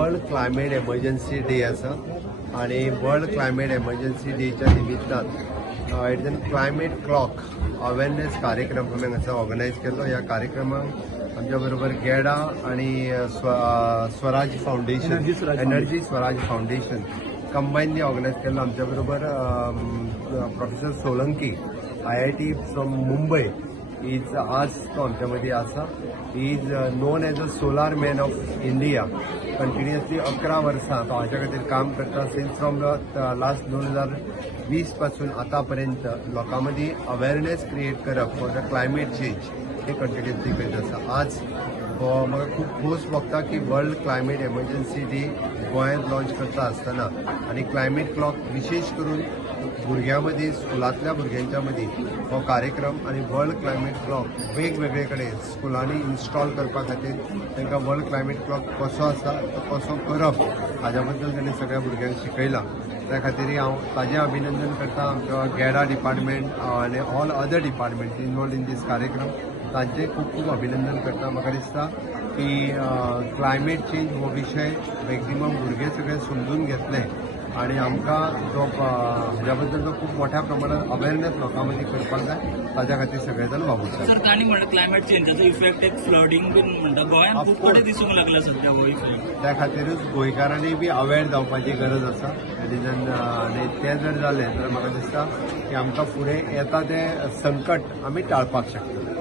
World climate emergency day आसा आणि world climate emergency डेच्या निमित्तान it's an climate clock awareness कार्यक्रम आमी हांगासर ऑर्गनायज केल्लो. ह्या कार्यक्रमाक आमच्या बरोबर गेडा आणि Swaraj foundation energy Swaraj foundation combinedly organize केल्लो. आमच्या बरोबर professor Solanki IIT from Mumbai is आज तो आमच्या मदीं आसा. He is known as a solar man of India. Continuously 11 वर्सां तो हाच्या खातीर काम करता. सिन्स फ्रॉम लास्ट 2020 पासून आतापर्यंत लोकां मदीं अवेरनेस क्रिएट करप फॉर द क्लायमेट चेंज हे कंटिन्युअसली करीत आसा. आज म्हाका खूब खोस भोगता की वर्ल्ड क्लायमेट एमर्जन्सी डे गोंयांत लॉन्च करता आसतना आनी क्लायमेट क्लॉक विशेष करून भुरग्यां मदीं स्कुलांतल्या भुरग्यांच्या मदीं हो कार्यक्रम आनी वर्ल्ड क्लायमेट क्लॉक वेगवेगळे कडेन स्कुलांनी इन्स्टॉल करपा खातीर तांकां वर्ल्ड क्लायमेट क्लॉक कसो आसा तो कसो करप हाज्या बद्दल ताणें सगळ्या भुरग्यांक शिकयलां. त्या खातीर हांव ताजें अभिनंदन करता. आमच्या गेडा डिपार्टमेंट आनी all other department involved in this कार्यक्रम तांचें खूब खूब अभिनंदन करता. म्हाका दिसता की क्लायमेट चेंज हो विशय मॅक्झिमम भुरगे सगळे समजून घेतले आणि आमकां जो हाज्या बद्दल जो खूब मोठ्या प्रमाणात अवेरनेस लोकां मदीं करपाक जाय ताज्या खातीर सगळे जाण वावुरतात. सर तांणी म्हणटा क्लायमेट चेंजाचो इफेक्ट एक फ्लडिंग बीन म्हणटा गोंयांत खूब कडेन दिसूंक लागला सध्या हो इफेक्ट. त्या खातीरच गोंयकारांनी बी अवेर जावपाची गरज आसा. रिजन आनी तें जर जालें जाल्यार म्हाका दिसता की आमकां फुडें येता तें संकट आमी टाळपाक शकता.